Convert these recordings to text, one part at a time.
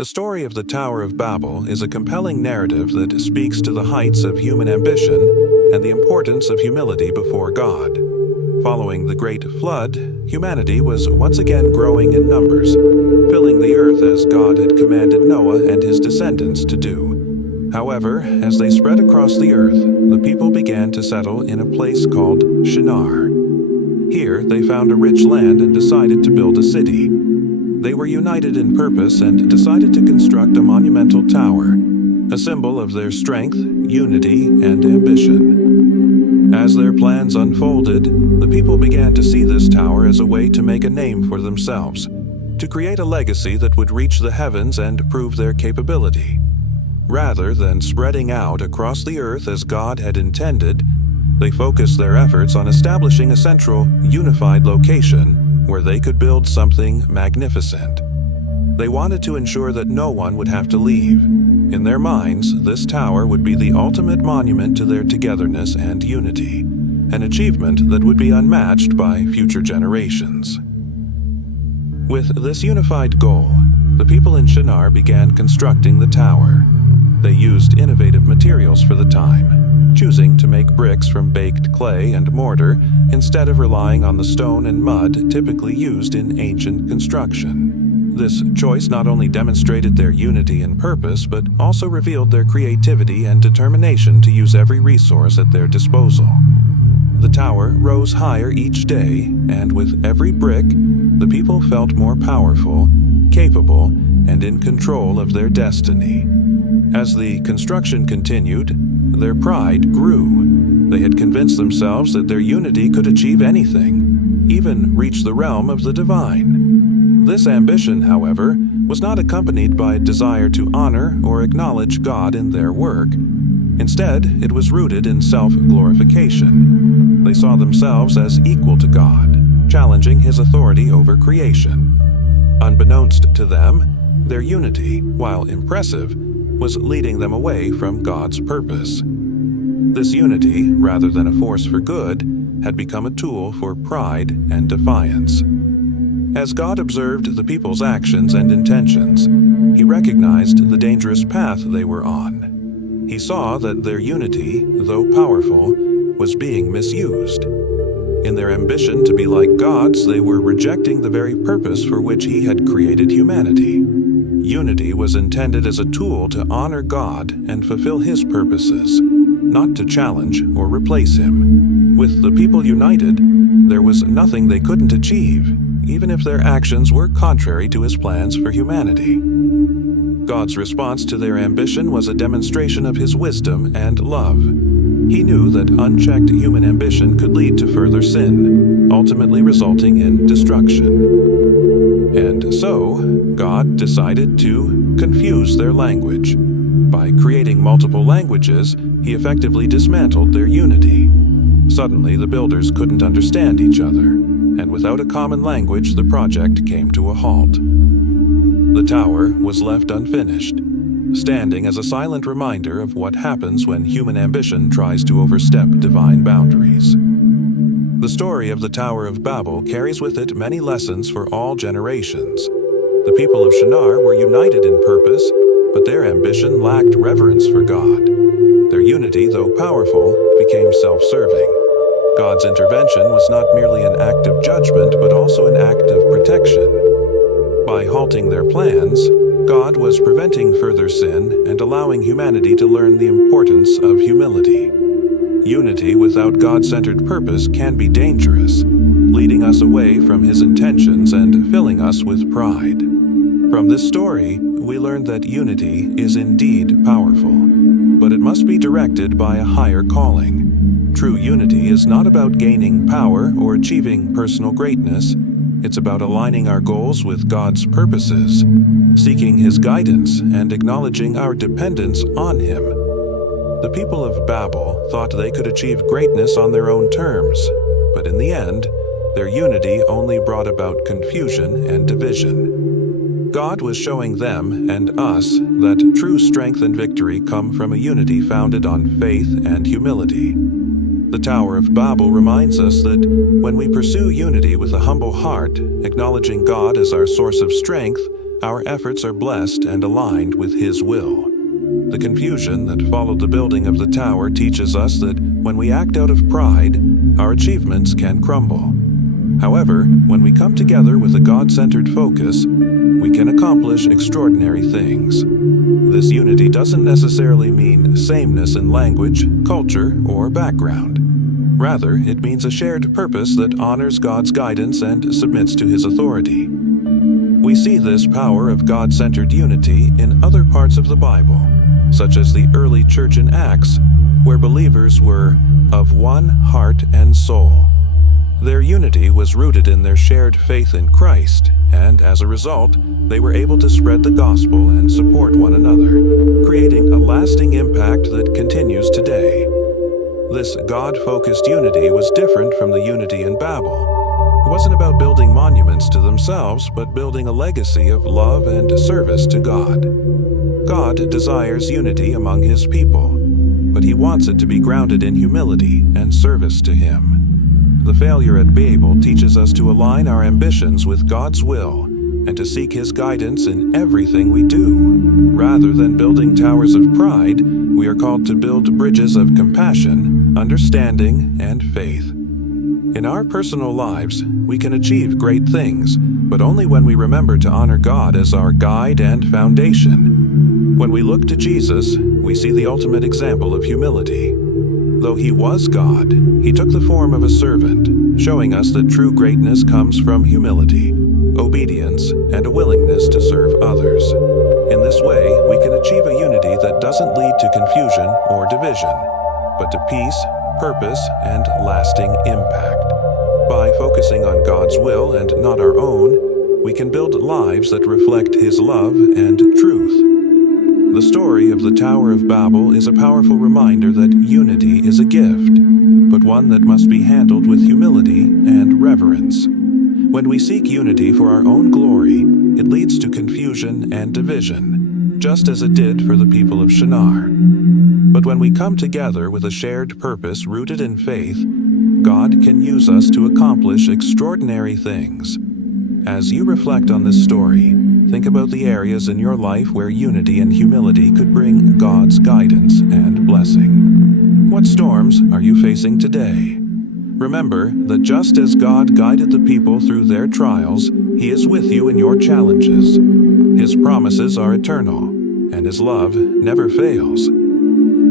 The story of the Tower of Babel is a compelling narrative that speaks to the heights of human ambition and the importance of humility before God. Following the Great Flood, humanity was once again growing in numbers, filling the earth as God had commanded Noah and his descendants to do. However, as they spread across the earth, the people began to settle in a place called Shinar. Here, they found a rich land and decided to build a city. They were united in purpose and decided to construct a monumental tower, a symbol of their strength, unity, and ambition. As their plans unfolded, the people began to see this tower as a way to make a name for themselves, to create a legacy that would reach the heavens and prove their capability. Rather than spreading out across the earth as God had intended, they focused their efforts on establishing a central, unified location where they could build something magnificent. They wanted to ensure that no one would have to leave. In their minds, this tower would be the ultimate monument to their togetherness and unity, an achievement that would be unmatched by future generations. With this unified goal, the people in Shinar began constructing the tower. They used innovative materials for the time, choosing to make bricks from baked clay and mortar instead of relying on the stone and mud typically used in ancient construction. This choice not only demonstrated their unity and purpose, but also revealed their creativity and determination to use every resource at their disposal. The tower rose higher each day, and with every brick, the people felt more powerful, capable, and in control of their destiny. As the construction continued, their pride grew. They had convinced themselves that their unity could achieve anything, even reach the realm of the divine. This ambition, however, was not accompanied by a desire to honor or acknowledge God in their work. Instead, it was rooted in self-glorification. They saw themselves as equal to God, challenging His authority over creation. Unbeknownst to them, their unity, while impressive, was leading them away from God's purpose. This unity, rather than a force for good, had become a tool for pride and defiance. As God observed the people's actions and intentions, He recognized the dangerous path they were on. He saw that their unity, though powerful, was being misused. In their ambition to be like gods, they were rejecting the very purpose for which He had created humanity. Unity was intended as a tool to honor God and fulfill His purposes, not to challenge or replace Him. With the people united, there was nothing they couldn't achieve, even if their actions were contrary to His plans for humanity. God's response to their ambition was a demonstration of His wisdom and love. He knew that unchecked human ambition could lead to further sin, ultimately resulting in destruction. And so, God decided to confuse their language. By creating multiple languages, He effectively dismantled their unity. Suddenly, the builders couldn't understand each other, and without a common language, the project came to a halt. The tower was left unfinished, standing as a silent reminder of what happens when human ambition tries to overstep divine boundaries. The story of the Tower of Babel carries with it many lessons for all generations. The people of Shinar were united in purpose, but their ambition lacked reverence for God. Their unity, though powerful, became self-serving. God's intervention was not merely an act of judgment, but also an act of protection. By halting their plans, God was preventing further sin and allowing humanity to learn the importance of humility. Unity without God-centered purpose can be dangerous, leading us away from His intentions and filling us with pride. From this story, we learn that unity is indeed powerful, but it must be directed by a higher calling. True unity is not about gaining power or achieving personal greatness. It's about aligning our goals with God's purposes, seeking His guidance, and acknowledging our dependence on Him. The people of Babel thought they could achieve greatness on their own terms, but in the end, their unity only brought about confusion and division. God was showing them and us that true strength and victory come from a unity founded on faith and humility. The Tower of Babel reminds us that when we pursue unity with a humble heart, acknowledging God as our source of strength, our efforts are blessed and aligned with His will. The confusion that followed the building of the tower teaches us that when we act out of pride, our achievements can crumble. However, when we come together with a God-centered focus, we can accomplish extraordinary things. This unity doesn't necessarily mean sameness in language, culture, or background. Rather, it means a shared purpose that honors God's guidance and submits to His authority. We see this power of God-centered unity in other parts of the Bible, such as the early church in Acts, where believers were of one heart and soul. Their unity was rooted in their shared faith in Christ, and as a result, they were able to spread the gospel and support one another, creating a lasting impact that continues today. This God-focused unity was different from the unity in Babel. It wasn't about building monuments to themselves, but building a legacy of love and service to God. God desires unity among His people, but He wants it to be grounded in humility and service to Him. The failure at Babel teaches us to align our ambitions with God's will and to seek His guidance in everything we do. Rather than building towers of pride, we are called to build bridges of compassion, understanding, and faith. In our personal lives, we can achieve great things, but only when we remember to honor God as our guide and foundation. When we look to Jesus, we see the ultimate example of humility. Though He was God, He took the form of a servant, showing us that true greatness comes from humility, obedience, and a willingness to serve others. In this way, we can achieve a unity that doesn't lead to confusion or division, but to peace, purpose, and lasting impact. By focusing on God's will and not our own, we can build lives that reflect His love and truth. The story of the Tower of Babel is a powerful reminder that unity is a gift, but one that must be handled with humility and reverence. When we seek unity for our own glory, it leads to confusion and division, just as it did for the people of Shinar. But when we come together with a shared purpose rooted in faith, God can use us to accomplish extraordinary things. As you reflect on this story, think about the areas in your life where unity and humility could bring God's guidance and blessing. What storms are you facing today? Remember that just as God guided the people through their trials, He is with you in your challenges. His promises are eternal, and His love never fails.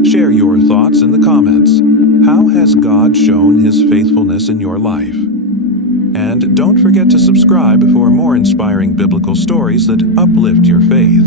Share your thoughts in the comments. How has God shown His faithfulness in your life? And don't forget to subscribe for more inspiring biblical stories that uplift your faith.